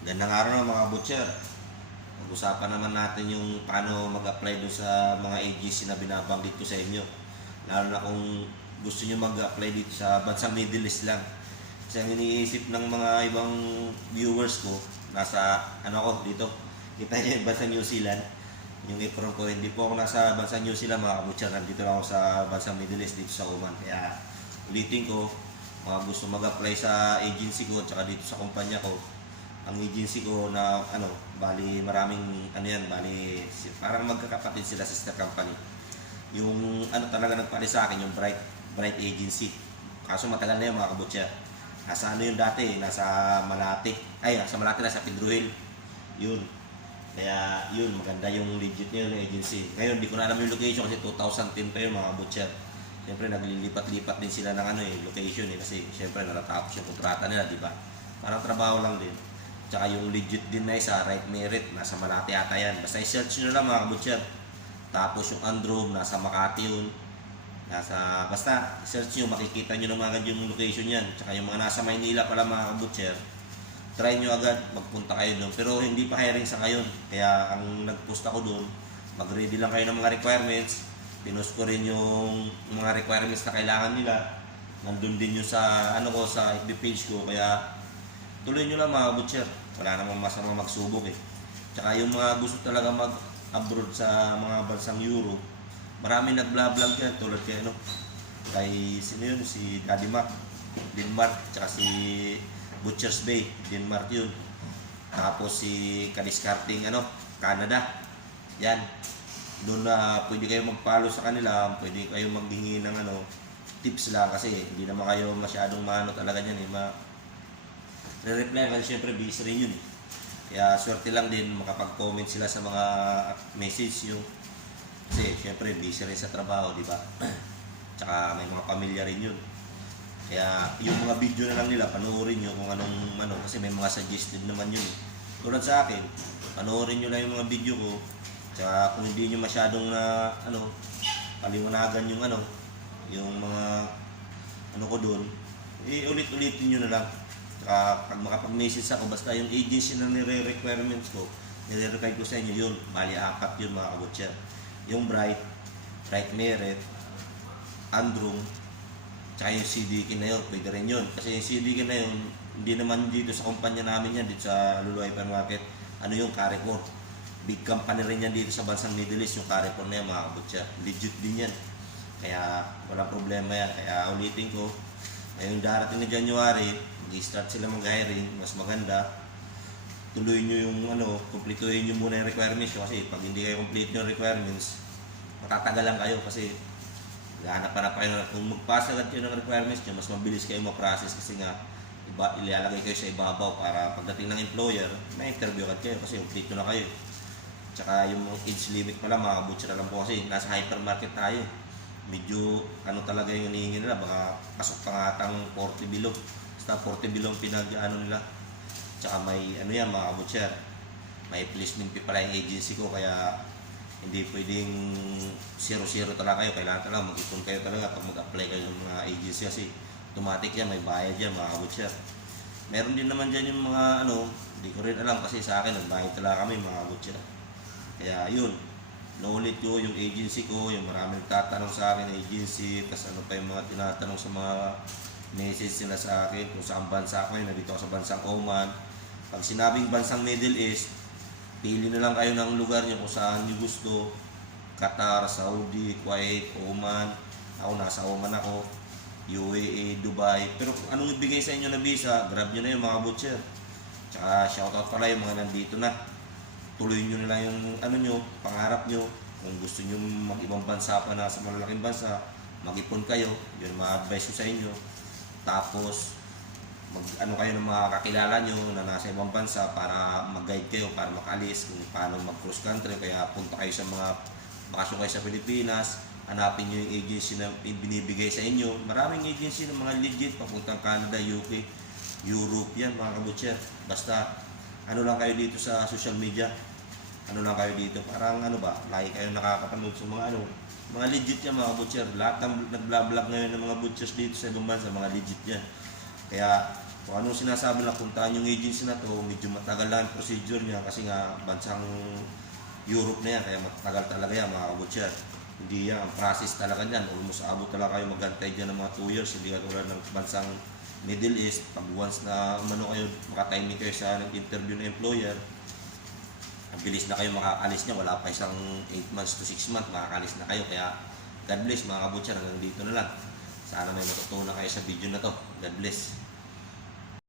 Gandang araw na mga butcher. Pag-usapan naman natin yung paano mag-apply doon sa mga agency na binabanggit ko sa inyo. Lalo na kung gusto nyo mag-apply dito sa bansang Middle East lang. Kasi ang iniisip ng mga ibang viewers ko, nasa ano ko dito, kita nyo yung bansang New Zealand. Yung apron ko, hindi po ako nasa bansang New Zealand mga butcher. Nandito lang ako sa bansang Middle East dito sa Oman. Kaya ulitin ko, mga gusto mag-apply sa agency ko at dito sa kumpanya ko, ang agency ko na bali maraming parang magkakapatid sila, sister company. Yung talaga nagpali sa akin yung Bright Agency. Kaso matagal na yun mga kabutya. Nasa yung dati, nasa Malate, nasa Pedro Hill. Yun. Kaya yun, maganda yung legit niya yung agency. Ngayon, di ko na alam yung location kasi 2010 pa yun mga kabutya. Siyempre, naglilipat-lipat din sila ng location kasi siyempre natatapos yung kontrata nila, di ba? Parang trabaho lang din. Tsaka yung legit din na isa, Right Merit, nasa Malate ata yan. Basta i-search nyo lang mga kabutcher. Tapos yung Androm, nasa Makati yun. Basta search nyo, makikita nyo naman agad yung location yan. Tsaka yung mga nasa Maynila pala mga kabutcher, try nyo agad, magpunta kayo doon. Pero hindi pa hiring sa ngayon. Kaya ang nag-post ako doon, mag-ready lang kayo ng mga requirements. Pinost ko rin yung mga requirements na kailangan nila. Nandun din yung sa sa FB page ko. Kaya tuloy nyo lang mga butcher. Wala namang masama magsubok eh. Tsaka yung mga gusto talaga mag-abroad sa mga bansang Europe, marami nag-vlog yan tulad kay sino yun, si Daddy Mac, Denmark, tsaka si Butchers Bay, Denmark yun. Tapos si Kadiskarting Canada. Yan. Doon na pwede kayo mag-follow sa kanila, pwede kayo maghingi ng tips lang kasi hindi naman kayo masyadong talaga niyan re-reply kasi syempre busy rin yun eh. Kaya swerte lang din makapag-comment sila sa mga message yung kasi syempre busy rin sa trabaho, di ba? Tsaka may mga pamilya rin yun. Kaya yung mga video na lang nila, panoorin nyo kung anong kasi may mga suggested naman yun eh. Tulad sa akin, panoorin nyo lang yung mga video ko. Tsaka kung hindi nyo masyadong paliwanagan yung mga ko doon, ulit-ulitin nyo na lang. Saka pag makapag-message ako, basta yung agency na nire-requirements ko, nire-require ko sa inyo yun. Bali, 4 yun mga kabutcher. Yung Bright Merit, Androm, tsaka yung CDK na yun, pwede rin yun. Kasi yung CDK na yun, hindi naman dito sa kumpanya namin yan, dito sa Lulu Hypermarket, yung Carrefour. Big company rin yan dito sa bansang Middle East, yung Carrefour na yan mga kabutcher. Legit din yan. Kaya walang problema yan. Kaya ulitin ko, ngayong darating na January, mag-start sila mag-hiring, mas maganda. Tuloy nyo yung kumpletuhin nyo muna yung requirements kasi pag hindi kayo complete yung requirements, matatagalan kayo kasi hanap-hanap kayo kung magpasa agad kayo ng requirements nyo, mas mabilis kayo ma-process kasi nga ilalagay kayo sa ibabaw para pagdating ng employer, may interview agad kayo kasi complete na kayo. Tsaka yung age limit pala mga butcher lang po kasi nasa hypermarket tayo. Medyo talaga yung hinihingi nila, baka pasok pa nga atang 40 below. Basta 40 below nila. Tsaka may yan mga butcher, may placement fee pala yung agency ko, kaya hindi pwedeng 0-0 talaga kayo. Kailangan talaga mag-ipon kayo talaga pag mag-apply kayo ng mga agency kasi automatic yan, may bayad yan mga butcher. Meron din naman dyan yung mga hindi ko rin alam kasi sa akin nagbayad talaga kami mga butcher. Kaya yun, naulit ko yung agency ko, yung maraming tatanong sa akin agency, tapos pa yung mga tinatanong sa mga message nila sa akin kung saan bansa ako, nandito ako sa bansang Oman. Pag sinabing bansang Middle East, pili na lang kayo ng lugar nyo kung saan nyo gusto. Qatar, Saudi, Kuwait, Oman. Ako nasa Oman ako, UAE, Dubai. Pero kung anong ibigay sa inyo na visa, grab nyo na yung mga butcher. Tsaka shoutout pala yung mga nandito na. Tuloy nyo na lang yung nyo, pangarap nyo. Kung gusto nyo mag-ibang bansa pa na sa malalaking bansa, mag-ipon kayo. Yun ma-advise ko sa inyo. Tapos kayo ng mga kakilala nyo na nasa ibang bansa para mag-guide kayo, para makalis kung paano mag-cross country. Kaya punta kayo sa mga bakasyon kayo sa Pilipinas, hanapin nyo yung agency na binibigay sa inyo. Maraming agency ng mga legit, papuntang Canada, UK, Europe yan mga kabutcher. Basta lang kayo dito sa social media, lang kayo dito, parang lagi kayo nakakapanood sa mga legit yan mga butcher. Lahat ng nag-vlog ngayon ng mga butchers dito sa ibang bansa, mga legit yan. Kaya Kung anong sinasabi lang, puntahan yung agency na to, medyo matagal lang ang procedure niya kasi nga bansang Europe na yan, kaya matagal talaga yan, makakabot yan. Hindi yan, ang process talaga yan, almost abot talaga kayo magantay dyan ng mga 2 years, hindi katulad ng bansang Middle East, pag once na kayo, makatiming kayo sa interview ng employer, ang bilis na kayo makakalis niya, wala pa isang 8 months to 6 months, makakalis na kayo, kaya God bless mga kabutyan, hanggang dito na lang. Sana may matutunan kayo sa video na to. God bless.